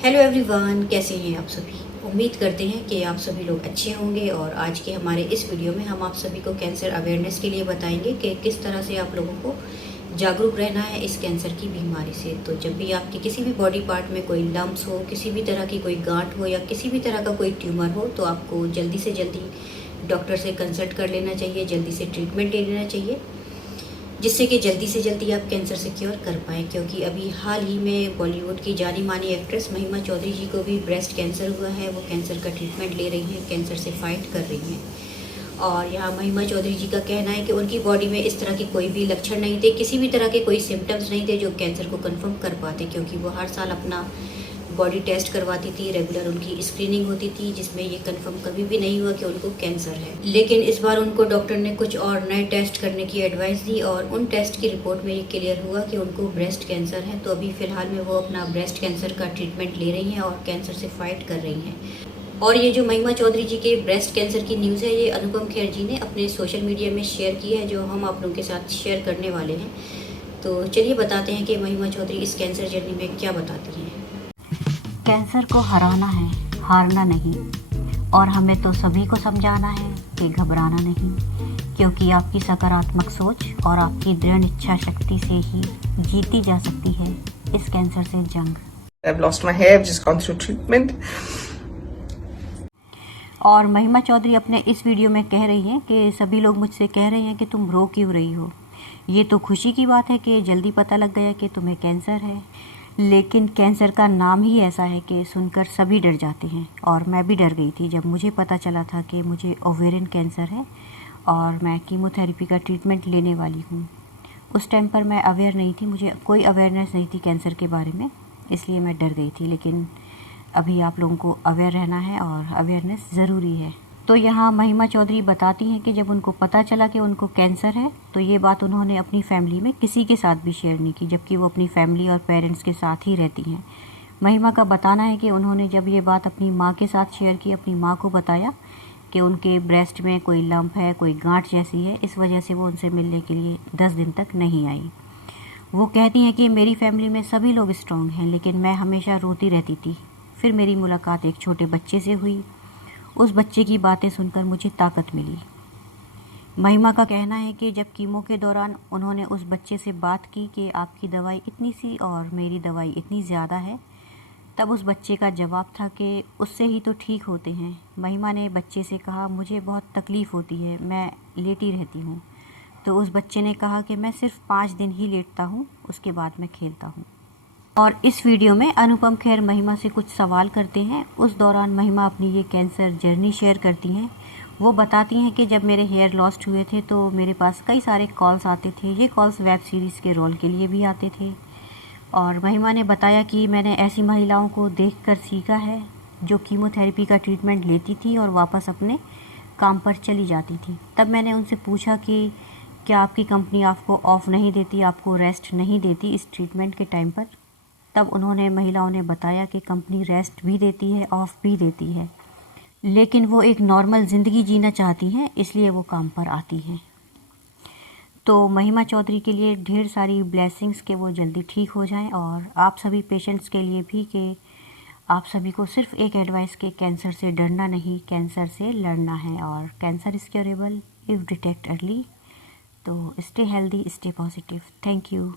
Hello everyone, कैसे हैं आप सभी। उम्मीद करते हैं कि आप सभी लोग अच्छे होंगे। और आज के हमारे इस वीडियो में हम आप सभी को कैंसर अवेयरनेस के लिए बताएंगे कि किस तरह से आप लोगों को जागरूक रहना है इस कैंसर की बीमारी से। तो जब भी आपके किसी भी बॉडी पार्ट में कोई लम्प्स हो, किसी भी तरह की कोई गांठ हो या किसी भी तरह का कोई ट्यूमर हो, तो आपको जल्दी से जल्दी डॉक्टर से कंसल्ट कर लेना चाहिए, जल्दी से ट्रीटमेंट ले लेना चाहिए, जिससे कि जल्दी से जल्दी आप कैंसर से क्योर कर पाएँ। क्योंकि अभी हाल ही में बॉलीवुड की जानी मानी एक्ट्रेस महिमा चौधरी जी को भी ब्रेस्ट कैंसर हुआ है। वो कैंसर का ट्रीटमेंट ले रही हैं, कैंसर से फाइट कर रही हैं। और यहाँ महिमा चौधरी जी का कहना है कि उनकी बॉडी में इस तरह की कोई भी लक्षण नहीं थे, किसी भी तरह के कोई सिम्टम्स नहीं थे जो कैंसर को कन्फर्म कर पाते। क्योंकि वो हर साल अपना बॉडी टेस्ट करवाती थी, रेगुलर उनकी स्क्रीनिंग होती थी, जिसमें ये कंफर्म कभी भी नहीं हुआ कि उनको कैंसर है। लेकिन इस बार उनको डॉक्टर ने कुछ और नए टेस्ट करने की एडवाइस दी और उन टेस्ट की रिपोर्ट में ये क्लियर हुआ कि उनको ब्रेस्ट कैंसर है। तो अभी फ़िलहाल में वो अपना ब्रेस्ट कैंसर का ट्रीटमेंट ले रही हैं और कैंसर से फाइट कर रही हैं। और ये जो महिमा चौधरी जी के ब्रेस्ट कैंसर की न्यूज़ है, ये अनुपम खेर जी ने अपने सोशल मीडिया में शेयर की है, जो हम आप लोगों के साथ शेयर करने वाले हैं। तो चलिए बताते हैं कि महिमा चौधरी इस कैंसर जर्नी में क्या बताती हैं। कैंसर को हराना है, हारना नहीं। और हमें तो सभी को समझाना है कि घबराना नहीं, क्योंकि आपकी सकारात्मक सोच और आपकी दृढ़ इच्छा शक्ति से ही जीती जा सकती है इस कैंसर से जंग। I've lost my hair, I've just gone through treatment. और महिमा चौधरी अपने इस वीडियो में कह रही हैं कि सभी लोग मुझसे कह रहे हैं कि तुम रो क्यों रही हो। ये तो खुशी की बात है कि जल्दी पता लग गया कि तुम्हें कैंसर है, लेकिन कैंसर का नाम ही ऐसा है कि सुनकर सभी डर जाते हैं। और मैं भी डर गई थी जब मुझे पता चला था कि मुझे ओवेरियन कैंसर है और मैं कीमोथेरेपी का ट्रीटमेंट लेने वाली हूँ। उस टाइम पर मैं अवेयर नहीं थी, मुझे कोई अवेयरनेस नहीं थी कैंसर के बारे में, इसलिए मैं डर गई थी। लेकिन अभी आप लोगों को अवेयर रहना है और अवेयरनेस ज़रूरी है। तो यहाँ महिमा चौधरी बताती हैं कि जब उनको पता चला कि उनको कैंसर है, तो ये बात उन्होंने अपनी फैमिली में किसी के साथ भी शेयर नहीं की, जबकि वो अपनी फैमिली और पेरेंट्स के साथ ही रहती हैं। महिमा का बताना है कि उन्होंने जब ये बात अपनी माँ के साथ शेयर की, अपनी माँ को बताया कि उनके ब्रेस्ट में कोई लंप है, कोई गांठ जैसी है, इस वजह से वो उनसे मिलने के लिए 10 दिन तक नहीं आई। वो कहती हैं कि मेरी फैमिली में सभी लोग स्ट्रॉन्ग हैं, लेकिन मैं हमेशा रोती रहती थी। फिर मेरी मुलाकात एक छोटे बच्चे से हुई, उस बच्चे की बातें सुनकर मुझे ताकत मिली। महिमा का कहना है कि जब कीमो के दौरान उन्होंने उस बच्चे से बात की कि आपकी दवाई इतनी सी और मेरी दवाई इतनी ज़्यादा है, तब उस बच्चे का जवाब था कि उससे ही तो ठीक होते हैं। महिमा ने बच्चे से कहा, मुझे बहुत तकलीफ़ होती है, मैं लेटी रहती हूँ। तो उस बच्चे ने कहा कि मैं सिर्फ 5 दिन ही लेटता हूँ, उसके बाद मैं खेलता हूँ। और इस वीडियो में अनुपम खेर महिमा से कुछ सवाल करते हैं। उस दौरान महिमा अपनी ये कैंसर जर्नी शेयर करती हैं। वो बताती हैं कि जब मेरे हेयर लॉस्ट हुए थे तो मेरे पास कई सारे कॉल्स आते थे। ये कॉल्स वेब सीरीज़ के रोल के लिए भी आते थे। और महिमा ने बताया कि मैंने ऐसी महिलाओं को देखकर सीखा है जो कीमोथेरेपी का ट्रीटमेंट लेती थी और वापस अपने काम पर चली जाती थी। तब मैंने उनसे पूछा कि क्या आपकी कंपनी आपको ऑफ नहीं देती, आपको रेस्ट नहीं देती इस ट्रीटमेंट के टाइम पर। तब उन्होंने महिलाओं ने बताया कि कंपनी रेस्ट भी देती है, ऑफ भी देती है, लेकिन वो एक नॉर्मल ज़िंदगी जीना चाहती हैं, इसलिए वो काम पर आती हैं। तो महिमा चौधरी के लिए ढेर सारी ब्लेसिंग्स कि वो जल्दी ठीक हो जाएं, और आप सभी पेशेंट्स के लिए भी कि आप सभी को सिर्फ एक एडवाइस कि कैंसर से डरना नहीं, कैंसर से लड़ना है। और cancer is curable if detect early. तो stay healthy, stay positive. Thank you.